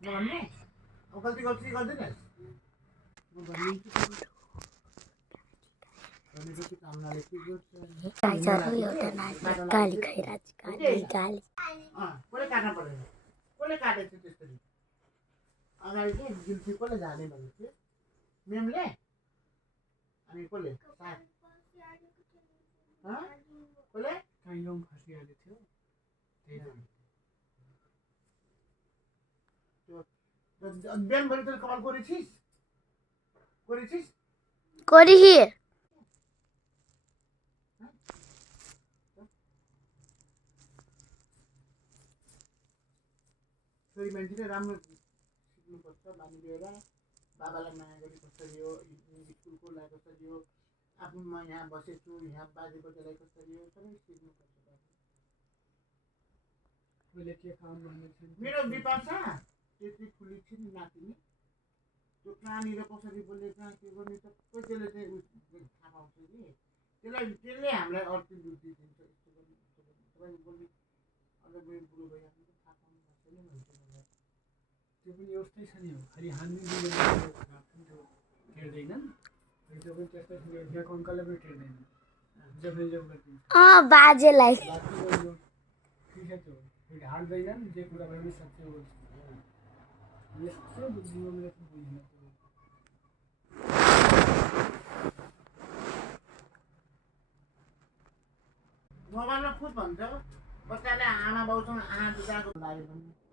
नभन्ने अब गल्ती गर्दैनस् म भनिदिन्छु भनेपछि कामनाले के गर्छ गाली खाइरहेको गाली कसले काट्न पर्दैन कसले काटेको थियो त्यसरी अगाडि चाहिँ गिल्ती कसले झाने भनेको थियो मेमले अनि कसले कसले काइलोम फसिहालेको थियो त्यही बिहानभरि तैँले कल गरेछिस् कोरिही छोरी मान्छेले राम्रो सिक्नुपर्छ बानी लिएर बाबालाई माया गरी कसरी हो स्कुलको लागि कसरी हो आफ्नो म यहाँ बसेछु यहाँ बाजे बजेलाई कसरी हो सबै सिक्नुपर्छ मैले के काम गर्ने थिएँ मेरो विपाशा त्यति ठुली छिन् नातिनी त्यो कहाँनिर कसरी बोल्ने कहाँ के गर्ने सबै त्यसले चाहिँ थाहा पाउँछ कि त्यसले हामीलाई अर्को बुद्धि दिन्छ यस्तो गर्ने तपाईँको बोल्ने अझ बुढो भइहाल्नु थाहा पाउनु भएको छैन भन्छ मलाई त्यो पनि उस्तै छ नि हो खालि हामी टेर्दैनन् त्यो पनि त्यस्तै छ यहाँको अङ्कलले पनि टेर्दैन जब बाजेलाई ठिक छ त्यो हाल्दैनन् जे कुरा भए पनि सच्चै हो यस्तो बुझ्दिनु मैले त बुझिनँ मोबाइलमा खुद भन्छ बच्चाले आमा बाउसँग आँट जाएको लागि पनि